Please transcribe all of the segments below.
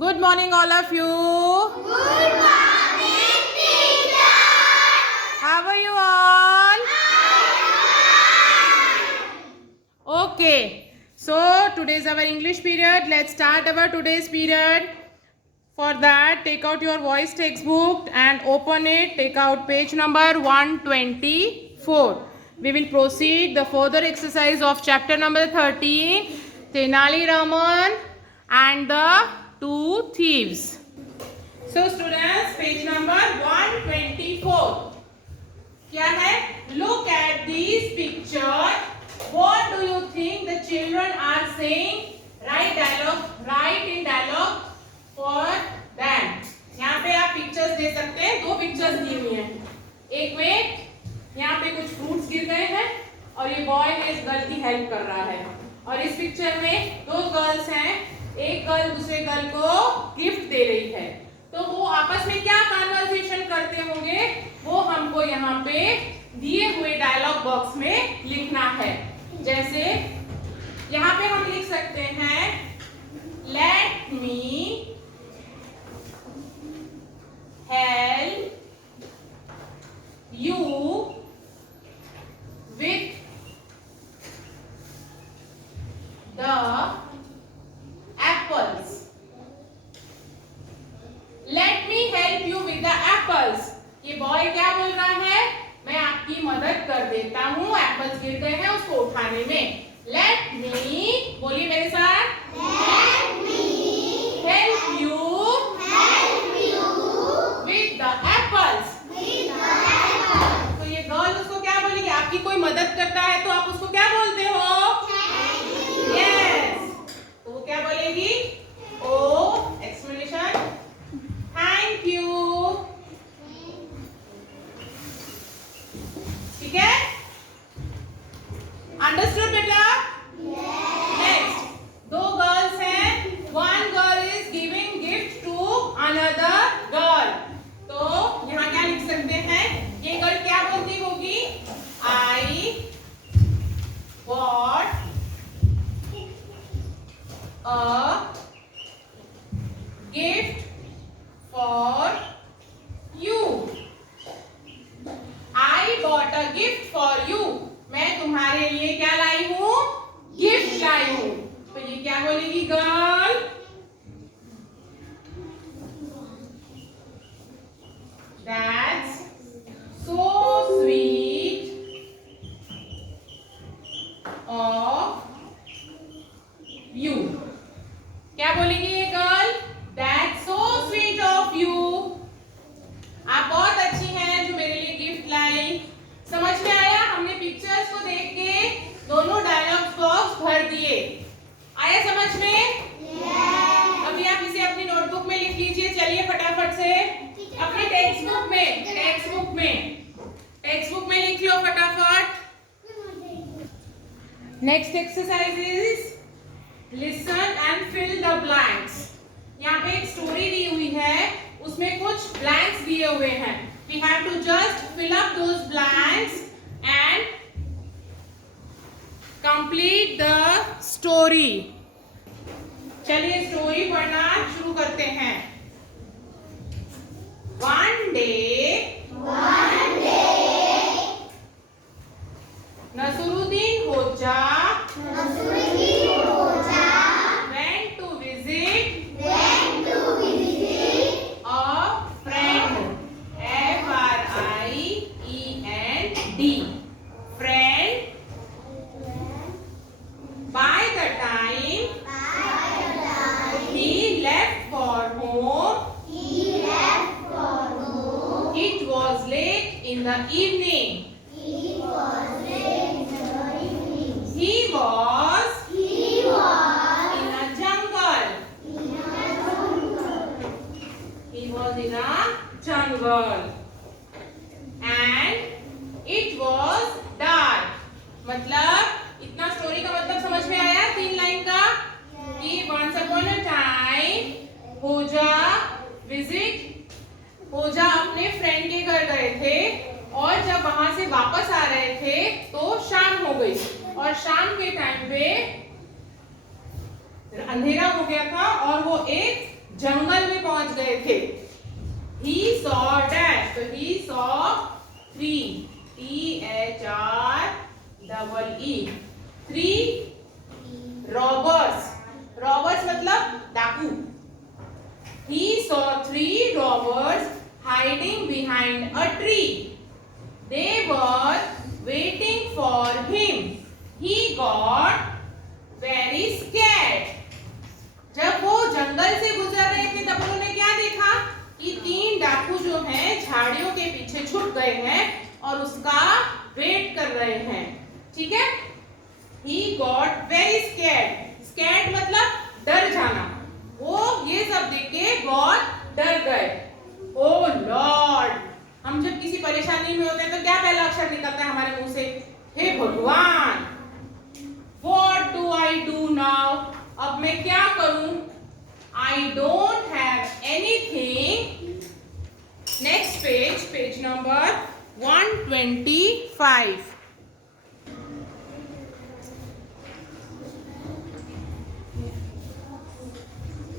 Good morning, all of you. Good morning, teacher. How are you all? Okay. So today is our English period. Let's start our today's period. For that, take out your voice textbook and open it. Take out page number 124. We will proceed the further exercise of chapter number 13, Tenali Raman and the Two Thieves. So students, page number 124. क्या है? Look at these pictures. What do you think the children are saying? Write in dialogue for them. यहाँ पे आप pictures दे सकते हैं. दो pictures दी हुई हैं. एक में यहाँ पे कुछ फ्रूट्स गिर गए हैं और ये बॉय है इस गर्ल की हेल्प कर रहा है. और इस पिक्चर में दो गर्ल्स हैं. एक गर्ल दूसरे गर्ल को गिफ्ट दे रही है. तो वो आपस में क्या कन्वर्सेशन करते होंगे वो हमको यहाँ पे दिए हुए डायलॉग बॉक्स में लिखना है. जैसे यहाँ पे हम लिख सकते हैं let me help you with the apples. Let me help you with the apples. ये बॉय क्या बोल रहा है? मैं आपकी मदद कर देता हूँ. एप्पल्स गिर गए हैं उसको उठाने में. लेट मी, बोलिए मेरे साथ, Let me help you help you with the apples. with the apple. तो ये गर्ल उसको क्या बोलेगी? आपकी कोई मदद करता है तो आप उसको क्या बोलते हो? Thank you. यस. तो वो क्या बोलेगी? ओ एक्सप्लेनेशन, थैंक यू. ठीक है? अंडरस्टूड बेटा? नेक्स्ट, दो गर्ल्स हैं. One girl is giving gift to another girl. तो यहाँ क्या लिख सकते हैं? ये गर्ल क्या बोलती होगी? I bought a gift for you. I bought a gift for you. मैं तुम्हारे लिए क्या लाई हूँ? गिफ्ट लाई हूँ. तो ये क्या बोलेगी girl? That's so sweet of you. क्या बोलेगी ये girl? That's so sweet of you. आप बहुत अच्छी हैं जो मेरे लिए गिफ्ट लाई. समझ में आया? हमने पिक्चर्स को देख के दोनों डायलॉग बॉक्स भर दिए. आया समझ में? अभी आप इसे अपनी नोटबुक में लिख लीजिए. चलिए फटाफट से अपने टेक्स्ट बुक में लिख लो फटाफट. Next exercise is listen and fill the blanks. यहाँ पे एक स्टोरी दी हुई है, उसमें कुछ ब्लैंक्स दिए हुए हैं. We have to just fill up those blanks and complete the story. चलिए स्टोरी पढ़ना शुरू करते हैं. One day Nasruddin Hoja went to visit a friend. Friend. Friend. By the time he left for home, it was late in the evening. He was in a jungle. He was in a jungle. And it was dark. मतलब इतना story का मतलब समझ में आया? 3 line का कि once upon a time होजा अपने फ्रेंड के घर गए थे और जब वहां से वापस आ रहे थे तो शाम हो गई. और शाम के टाइम पे अंधेरा हो गया था और वो एक जंगल में पहुंच गए थे। He saw dash, तो he saw 3 3 robbers, robbers मतलब डाकू। He saw 3 robbers hiding behind a tree. They were waiting for him. He got very scared. जब वो जंगल से गुजर रहे थे तब उन्होंने क्या देखा कि 3 डाकू जो हैं झाड़ियों के पीछे छुप गए हैं और उसका वेट कर रहे हैं। ठीक है। He got very scared. Scared मतलब डर जाना। वो ये सब देख के बहुत डर गए। Oh Lord, हम जब किसी परेशानी में होते हैं तो क्या पहला अक्षर निकलता है हमारे मुंह से? हे भगवान। What do I do now? अब मैं क्या करूं? I don't have anything. Next page, page number 125.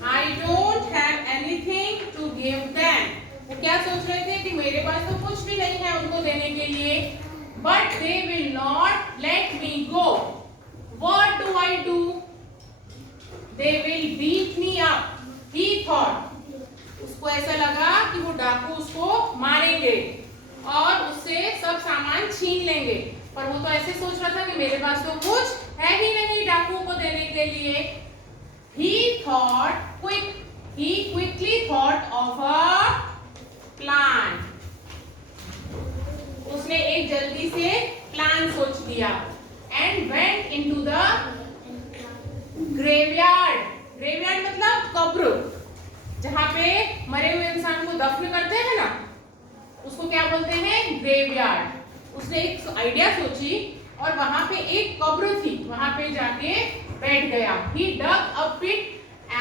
I don't have anything to give them. वो क्या सोच रहे थे कि मेरे पास तो कुछ भी नहीं है उनको देने के लिए। But they will not let me go. What do I do? They will beat me up. He thought. उसको ऐसा लगा कि वो डाकू उसको मारेंगे और उससे सब सामान छीन लेंगे। पर वो तो ऐसे सोच रहा था कि मेरे पास तो कुछ है ही नहीं डाकू को देने के लिए। He quickly thought of a plan. उसने एक जल्दी से प्लान सोच लिया and went into the graveyard. Graveyard मतलब कब्र, जहाँ पे मरे हुए इंसान को दफन करते हैं ना, उसको क्या बोलते हैं? ग्रेवयार्ड। उसने एक आइडिया सोची और वहां पे एक कब्र थी, वहां पे जाके बैठ गया। He dug a pit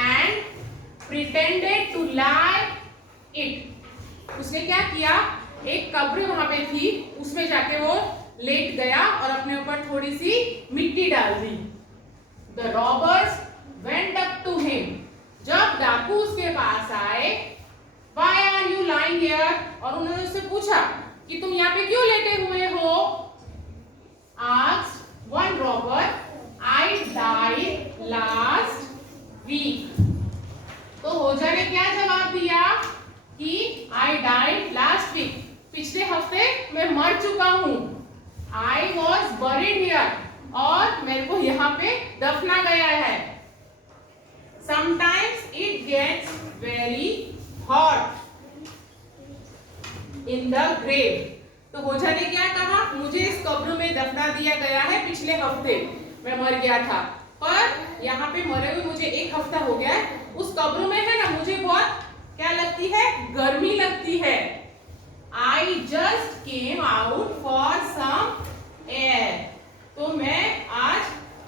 and pretended to lie it. उसने क्या किया? एक कब्र वहां पे थी, उसमें जाके वो लेट गया और अपने ऊपर थोड़ी सी मिट्टी डाल दी। The robbers went up to him. जब डाकू उसके पास आए, Why are you lying here? और उन्होंने उससे पूछा कि तुम यहाँ पे क्यों लेटे हुए हो? Asked one robber, I died last week. तो होजा ने क्या जवाब दिया कि I died last week. पिछले हफ्ते मैं मर चुका हूँ। I was buried here. और मेरे को यहाँ पे दफना गया है। Sometimes it gets very hot in the grave. तो होजा ने क्या कहा? मुझे इस कब्र में दफना दिया गया है, पिछले हफ्ते मैं मर गया था, पर यहाँ पे मरे हुए मुझे 1 हफ्ता हो गया है। उस कब्र में है ना, मुझे बहुत क्या लगती है? गर्मी लगती है। I just came out for some air. तो मैं आज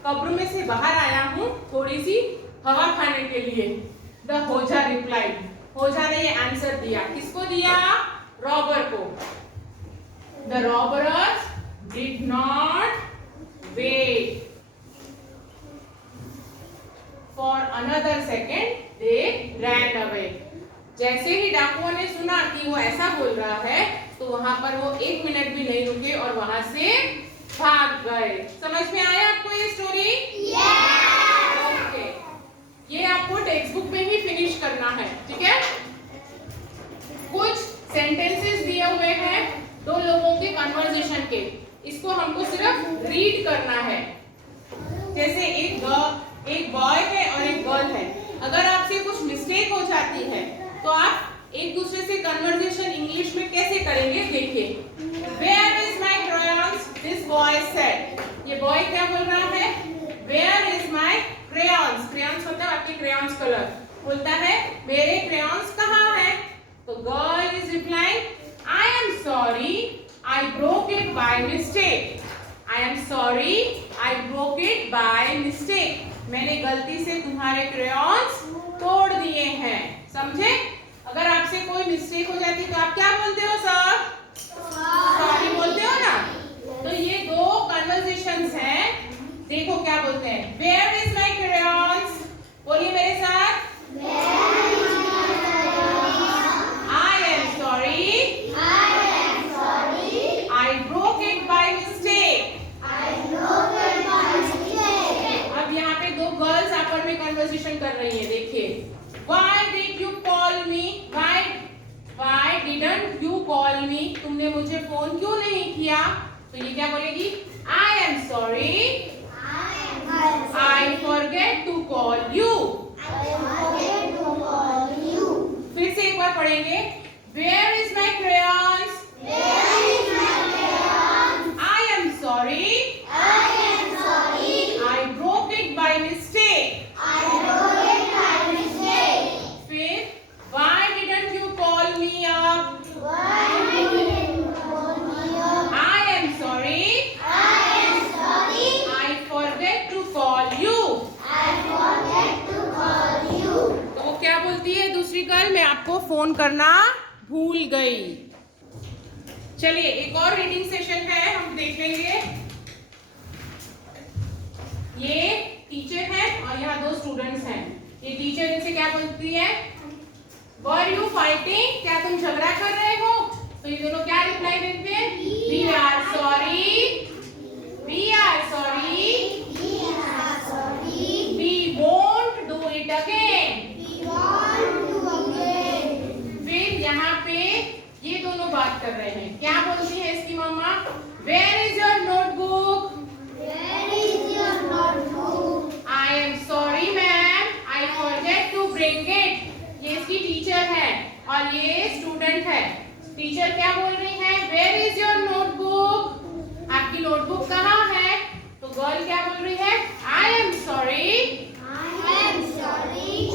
कब्र में से बाहर आया हूँ थोड़ी सी हवा खाने के लिए। The होजा replied. होजा ने ये आंसर दिया। किसको दिया? रॉबर को। The robbers did not wait for another second. They ran away. जैसे ही डाकुओं ने सुना कि वो ऐसा बोल रहा है, तो वहां पर वो 1 मिनट भी नहीं रुके और वहां से भाग गए। समझ में आया आपको ये स्टोरी? ओके। ये आपको टेक्स्ट बुक में ही फिनिश करना है, ठीक है? कुछ सेंटेंसेस दिए हुए हैं 2 लोगों के कन्वर्सेशन के, इसको हमको सिर्फ रीड करना है। जैसे एक बॉय है और एक गर्ल है। अगर आपसे कुछ मिस्टेक हो जाती है तो आप एक दूसरे से कन्वर्सेशन इंग्लिश में कैसे करेंगे? देखिए। Where is my crayons? This boy said. ये बॉय क्या बोल रहा है? Where is my crayons? Crayons मतलब आपके crayons कलर। बोलता है मेरे crayons कहाँ हैं? तो girl is replying, I am sorry, I broke it by mistake. I am sorry, I broke it by mistake. मैंने गलती से तुम्हारे crayons तोड़ दिए हैं। समझे? अगर आपसे कोई मिस्टेक हो जाती तो आप क्या बोलते हो सर? सॉरी बोलते हो ना? तो ये 2 कन्वर्सेशंस हैं। देखो क्या बोलते हैं। Where is my crayons? बोलिए मेरे साथ। Where is मुझे फोन क्यों नहीं किया, तो ये क्या बोलेगी, I am sorry, I forget to call you. फिर से एक बार पढ़ेंगे, where is my crayons, I am sorry, I broke it by mistake। फिर why didn't you call me up, I am sorry, I forget to call you। तो वो क्या बोलती है दूसरी गर्ल, मैं आपको फोन करना भूल गई। चलिए एक और रीडिंग सेशन है, हम देखेंगे। ये टीचर है और यहाँ दो स्टूडेंट्स हैं। ये टीचर इनसे क्या बोलती है, वर यू फाइटिंग, क्या तुम झगड़ा कर रहे हो, तो ये दोनों क्या रिप्लाई देते हैं, we are sorry, we are sorry, we won't do it again. फिर यहाँ पे ये दोनों बात कर रहे हैं, क्या बोलती है इसकी मम्मा, where is your notebook, I am sorry ma'am, I forget to bring it. ये इसकी टीचर है और ये स्टूडेंट है। टीचर क्या बोल रही है, वेयर इज योर नोटबुक, आपकी नोटबुक कहाँ है, तो गर्ल क्या बोल रही है, I am sorry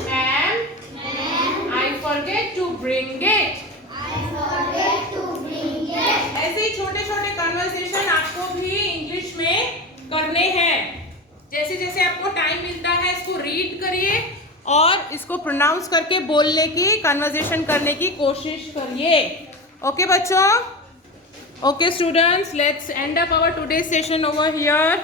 ma'am, I forget to bring it. ऐसे ही छोटे छोटे कन्वर्सेशन आपको भी इंग्लिश में करने हैं। जैसे जैसे आपको टाइम मिलता है इसको रीड करिए और इसको प्रोनाउंस करके बोलने की, कन्वर्सेशन करने की कोशिश करिए। ओके बच्चों, okay students, let's end up our today's session over here.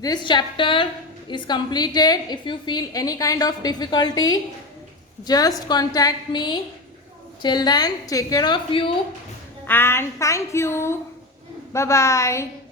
This chapter is completed. If you feel any kind of difficulty, just contact me. Till then, take care of you and thank you. Bye bye.